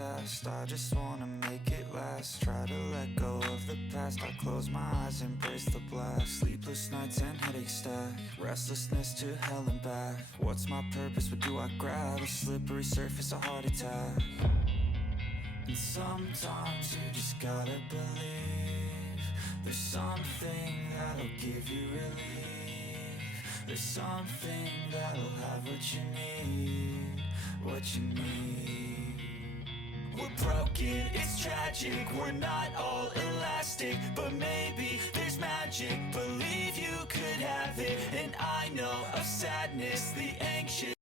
fast. I just wanna make it last. Try to let go of the past. I close my eyes, embrace the blast. Sleepless nights and headaches stack. Restlessness to hell and back. What's my purpose? What do I grab? A slippery surface, a heart attack. And sometimes you just gotta believe there's something that'll give you relief. There's something that'll have what you need, what you need. We're broken, it's tragic, we're not all elastic, but maybe there's magic. Believe you could have it, and I know of sadness, the